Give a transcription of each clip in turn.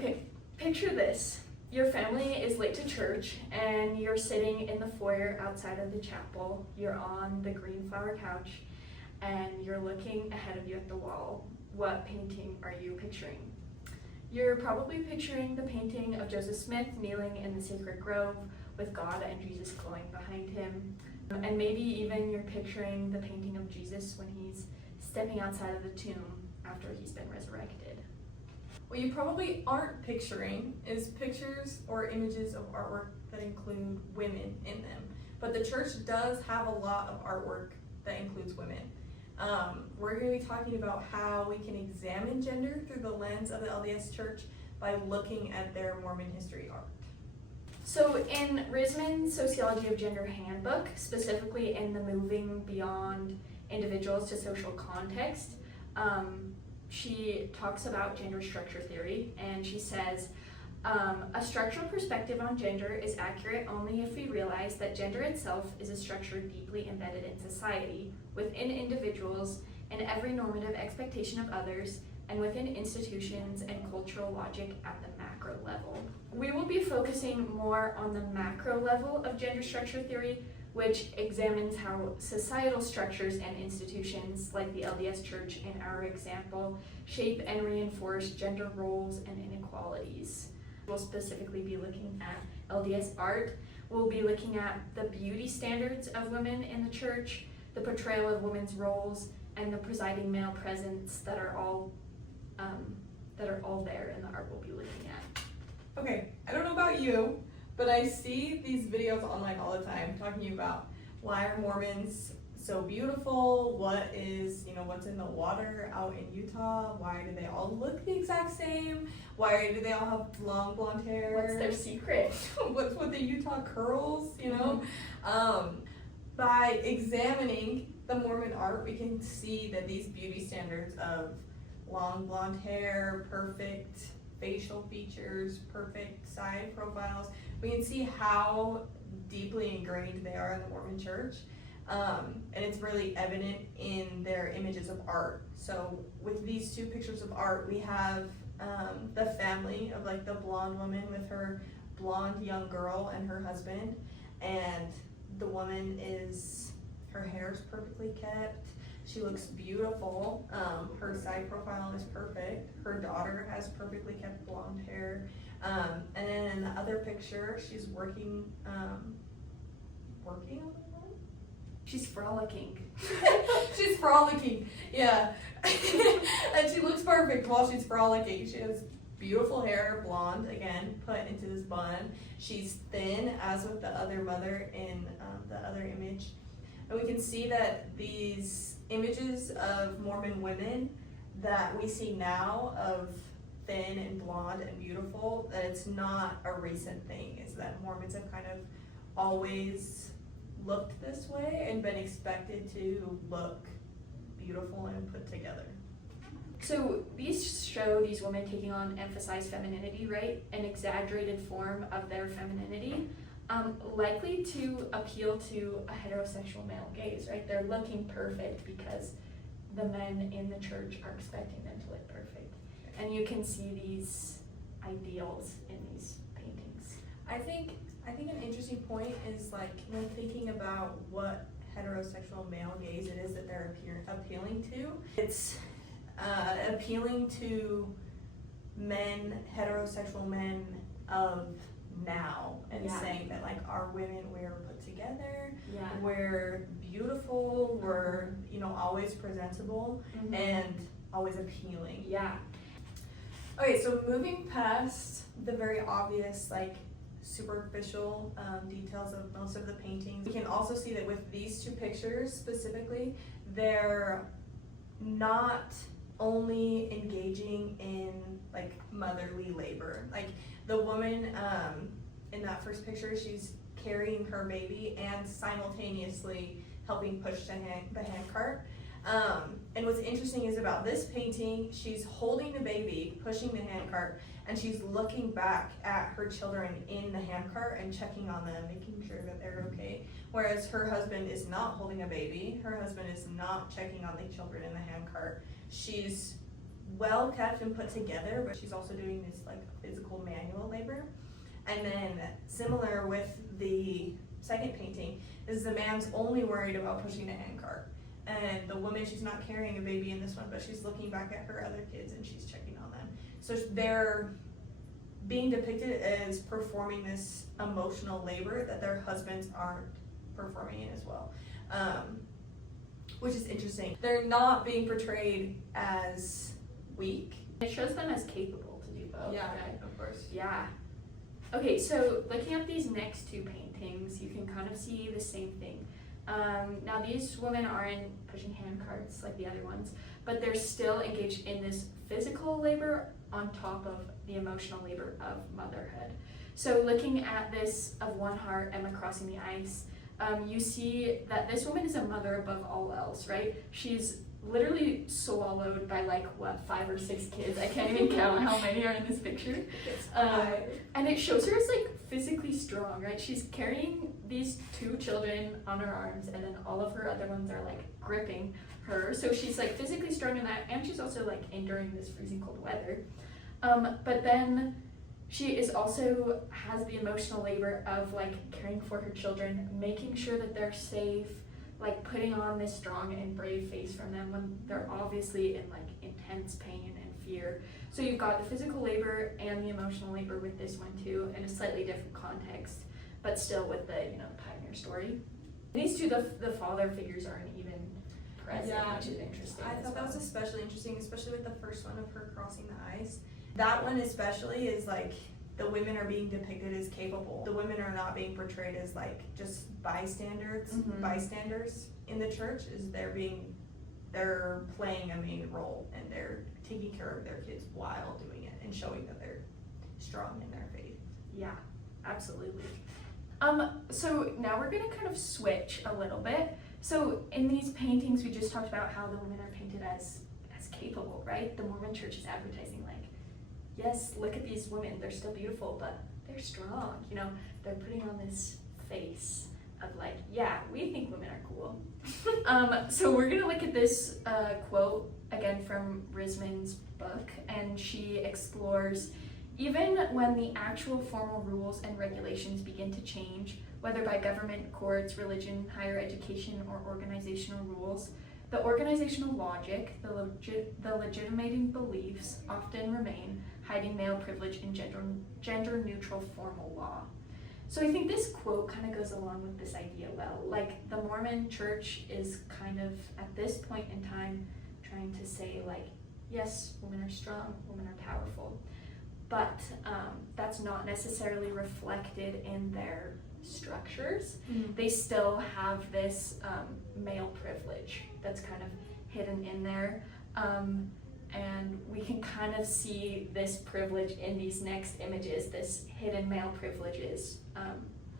Okay, picture this. Your family is late to church and you're sitting in the foyer outside of the chapel. You're on the green flower couch and you're looking ahead of you at the wall. What painting are you picturing? You're probably picturing the painting of Joseph Smith kneeling in the sacred grove with God and Jesus glowing behind him. And maybe even you're picturing the painting of Jesus when he's stepping outside of the tomb after he's been resurrected. What you probably aren't picturing is pictures or images of artwork that include women in them. But the church does have a lot of artwork that includes women. We're going to be talking about how we can examine gender through the lens of the LDS Church by looking at their Mormon history art. So in Risman's Sociology of Gender Handbook, specifically in the Moving Beyond Individuals to Social Context, she talks about gender structure theory, and she says, a structural perspective on gender is accurate only if we realize that gender itself is a structure deeply embedded in society, within individuals, and every normative expectation of others, and within institutions and cultural logic at the macro level. We will be focusing more on the macro level of gender structure theory, which examines how societal structures and institutions, like the LDS Church in our example, shape and reinforce gender roles and inequalities. We'll specifically be looking at LDS art. We'll be looking at the beauty standards of women in the church, the portrayal of women's roles, and the presiding male presence that are all there in the art we'll be looking at. Okay, I don't know about you, but I see these videos online all the time talking about why are Mormons so beautiful, what's in the water out in Utah, why do they all look the exact same, why do they all have long blonde hair? What's their secret? What's with the Utah curls, By examining the Mormon art, we can see that these beauty standards of long blonde hair, perfect facial features, perfect side profiles, we can see how deeply ingrained they are in the Mormon church. And it's really evident in their images of art. So with these two pictures of art, we have the family of like the blonde woman with her blonde young girl and her husband, and the woman her hair is perfectly kept. She looks beautiful. Her side profile is perfect. Her daughter has perfectly kept blonde hair. And then in the other picture, she's working on the lawn? She's frolicking. She's frolicking, yeah. And she looks perfect while she's frolicking. She has beautiful hair, blonde, again, put into this bun. She's thin, as with the other mother in the other image. And we can see that these images of Mormon women that we see now of thin and blonde and beautiful, that it's not a recent thing, is that Mormons have kind of always looked this way and been expected to look beautiful and put together. So these show these women taking on emphasized femininity, right? An exaggerated form of their femininity, likely to appeal to a heterosexual male gaze, right? They're looking perfect because the men in the church are expecting them to look perfect. And you can see these ideals in these paintings. I think an interesting point is thinking about what heterosexual male gaze it is that they're appealing to. It's appealing to heterosexual men of now, and saying that our women, we're put together, we're beautiful, we're always presentable, and always appealing. Yeah. Okay, so moving past the very obvious superficial details of most of the paintings, we can also see that with these two pictures specifically, they're not only engaging in motherly labor. The woman in that first picture, she's carrying her baby and simultaneously helping push the handcart. And what's interesting is about this painting, she's holding the baby, pushing the handcart, and she's looking back at her children in the handcart and checking on them, making sure that they're okay. Whereas her husband is not holding a baby, her husband is not checking on the children in the handcart. She's well kept and put together, but she's also doing this like physical manual labor. And then similar with the second painting is the man's only worried about pushing a handcart. And the woman, she's not carrying a baby in this one, but she's looking back at her other kids and she's checking on them. So they're being depicted as performing this emotional labor that their husbands aren't performing in as well. Which is interesting. They're not being portrayed as weak. It shows them as capable to do both, right? Of course. Yeah. Okay, so looking at these next two paintings, you can kind of see the same thing. Now these women aren't pushing hand carts like the other ones, but they're still engaged in this physical labor on top of the emotional labor of motherhood. So looking at this of One Heart, Emma crossing the ice, you see that this woman is a mother above all else, right? She's literally swallowed by 5 or 6 kids. I can't even count how many are in this picture. And it shows her as physically strong, right? She's carrying these 2 children on her arms, and then all of her other ones are gripping her. So she's physically strong in that, and she's also enduring this freezing cold weather. But then she is also has the emotional labor of caring for her children, making sure that they're safe, putting on this strong and brave face from them when they're obviously in intense pain and fear. So you've got the physical labor and the emotional labor with this one too, in a slightly different context, but still with the pioneer story. These two, the father figures aren't even present, which is interesting. I thought that was especially interesting, especially with the first one of her crossing the ice. That one especially is the women are being depicted as capable. The women are not being portrayed as just bystanders. Mm-hmm. Bystanders in the church is they're playing a main role, and they're taking care of their kids while doing it and showing that they're strong in their faith. Yeah, absolutely. So now we're gonna kind of switch a little bit. So in these paintings, we just talked about how the women are painted as capable, right? The Mormon Church is advertising yes, look at these women, they're still beautiful, but they're strong, they're putting on this face of yeah, we think women are cool. So we're gonna look at this quote again from Risman's book, and she explores even when the actual formal rules and regulations begin to change, whether by government, courts, religion, higher education, or organizational rules, the organizational logic, the legitimating beliefs often remain, hiding male privilege in gender-neutral formal law. So I think this quote kind of goes along with this idea well. The Mormon Church is kind of, at this point in time, trying to say yes, women are strong, women are powerful, but that's not necessarily reflected in their structures. Mm-hmm. They still have this male privilege that's kind of hidden in there. And we can kind of see this privilege in these next images, this hidden male privileges,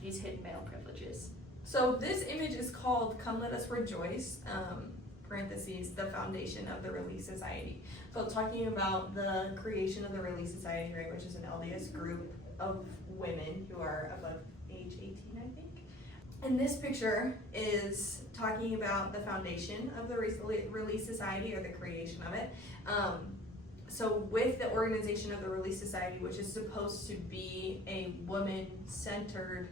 these hidden male privileges. So this image is called Come Let Us Rejoice, parentheses, the foundation of the Relief Society. So talking about the creation of the Relief Society, right, which is an LDS group of women who are above age 18, I think. And this picture is talking about the foundation of the Relief Society, or the creation of it. So with the organization of the Relief Society, which is supposed to be a woman-centered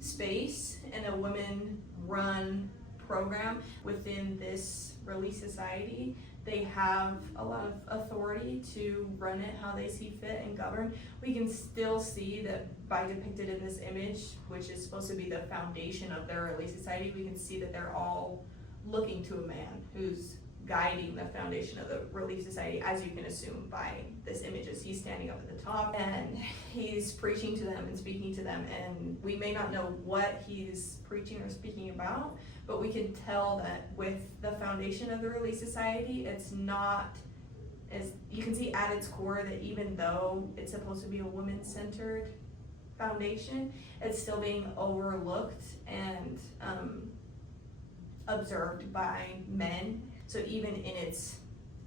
space and a women-run program within this Relief Society, they have a lot of authority to run it how they see fit and govern. We can still see that by depicted in this image, which is supposed to be the foundation of their Relief Society, we can see that they're all looking to a man who's guiding the foundation of the Relief Society, as you can assume by this image, as he's standing up at the top and he's preaching to them and speaking to them. And we may not know what he's preaching or speaking about, but we can tell that with the foundation of the Relief Society, it's not, as you can see at its core, that even though it's supposed to be a woman-centered foundation, it's still being overlooked and observed by men. So even in its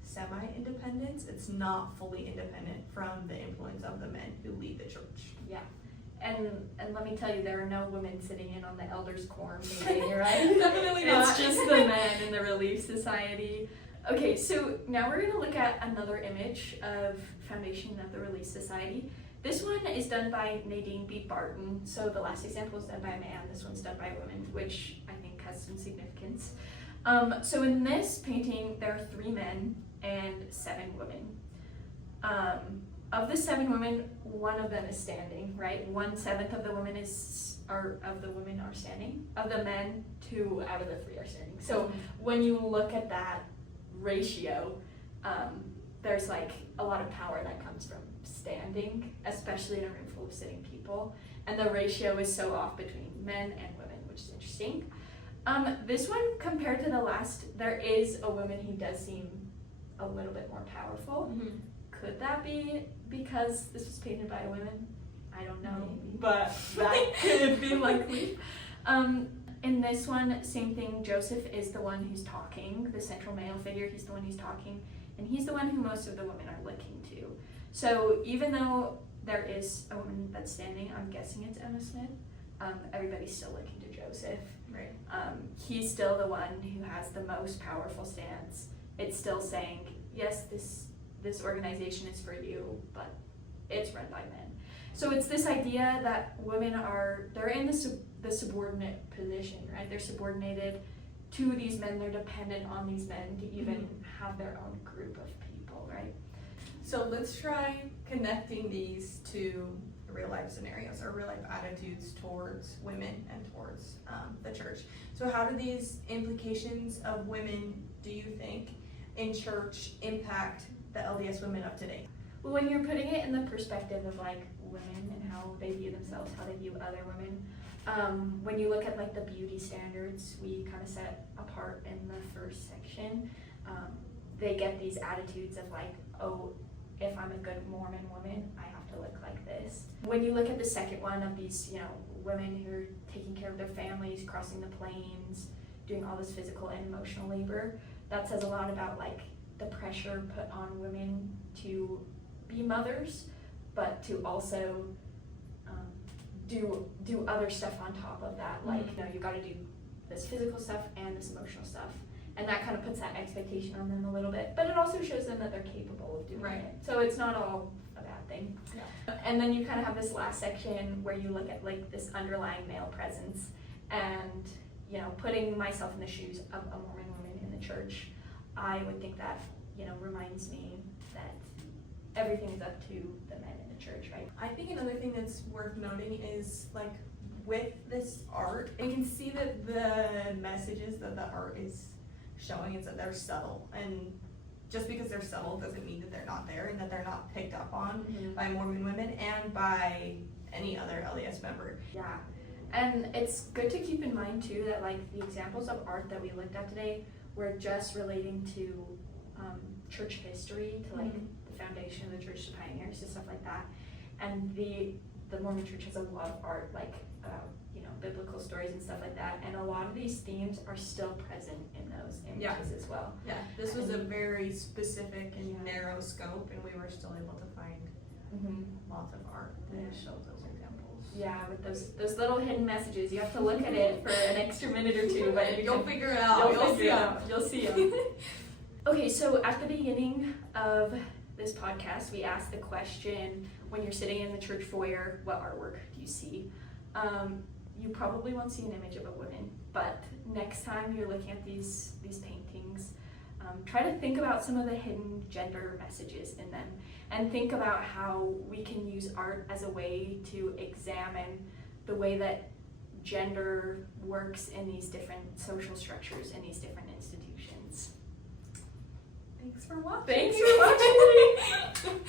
semi-independence, it's not fully independent from the influence of the men who lead the church. Yeah. And let me tell you, there are no women sitting in on the elders' quorum meeting, right? Definitely not. It's just the men in the Relief Society. Okay, so now we're going to look at another image of Foundation of the Relief Society. This one is done by Nadine B. Barton. So the last example is done by a man, this one's done by a woman, which I think has some significance. So in this painting, there are 3 men and 7 women. Of the 7 women, 1 of them is standing, right? 1/7 of the women are standing. Of the men, 2 out of the 3 are standing. So when you look at that ratio, there's like a lot of power that comes from standing, especially in a room full of sitting people. And the ratio is so off between men and women, which is interesting. This one, compared to the last, there is a woman who does seem a little bit more powerful. Mm-hmm. Could that be because this was painted by a woman? I don't know, Maybe. but that could be likely. In this one, same thing, Joseph is the one who's talking, the central male figure, he's the one who's talking, and he's the one who most of the women are looking to. So even though there is a woman that's standing, I'm guessing it's Emma Smith, everybody's still looking to Joseph. Right. He's still the one who has the most powerful stance. It's still saying, yes, this organization is for you, but it's run by men. So it's this idea that women they're in the subordinate position, right? They're subordinated to these men, they're dependent on these men to even have their own group of people, right? So let's try connecting these to real life scenarios or real life attitudes towards women and towards the church. So how do these implications of women, do you think, in church impact the LDS women of today? Well, when you're putting it in the perspective of like women and how they view themselves, how they view other women, when you look at like the beauty standards we kind of set apart in the first section, they get these attitudes of like, oh, if I'm a good Mormon woman, I have to look like this. When you look at the second one of these, women who are taking care of their families, crossing the plains, doing all this physical and emotional labor, that says a lot about like the pressure put on women to be mothers, but to also do other stuff on top of that. Like, you got to do this physical stuff and this emotional stuff. And that kind of puts that expectation on them a little bit. But it also shows them that they're capable of doing it. So it's not all a bad thing. Yeah. And then you kind of have this last section where you look at like this underlying male presence and, putting myself in the shoes of a Mormon woman in the church, I would think that, reminds me that everything is up to the men in the church, right? I think another thing that's worth noting is like with this art, we can see that the messages that the art is showing is that they're subtle, and just because they're subtle doesn't mean that they're not there and that they're not picked up on by Mormon women and by any other LDS member. Yeah, and it's good to keep in mind too that like the examples of art that we looked at today were just relating to church history, to like the foundation of the church, to pioneers and stuff like that. And the Mormon church has a lot of art like biblical stories and stuff like that, and a lot of these themes are still present in those images as well. Yeah, this was a very specific and narrow scope, and we were still able to find lots of art that shows those examples. Yeah, with those little hidden messages. You have to look at it for an extra minute or two, but you'll figure it out. You'll see them. Okay, so at the beginning of this podcast, we asked the question, when you're sitting in the church foyer, what artwork do you see? You probably won't see an image of a woman, but next time you're looking at these paintings, try to think about some of the hidden gender messages in them, and think about how we can use art as a way to examine the way that gender works in these different social structures, in these different institutions. Thanks for watching. Thanks for watching.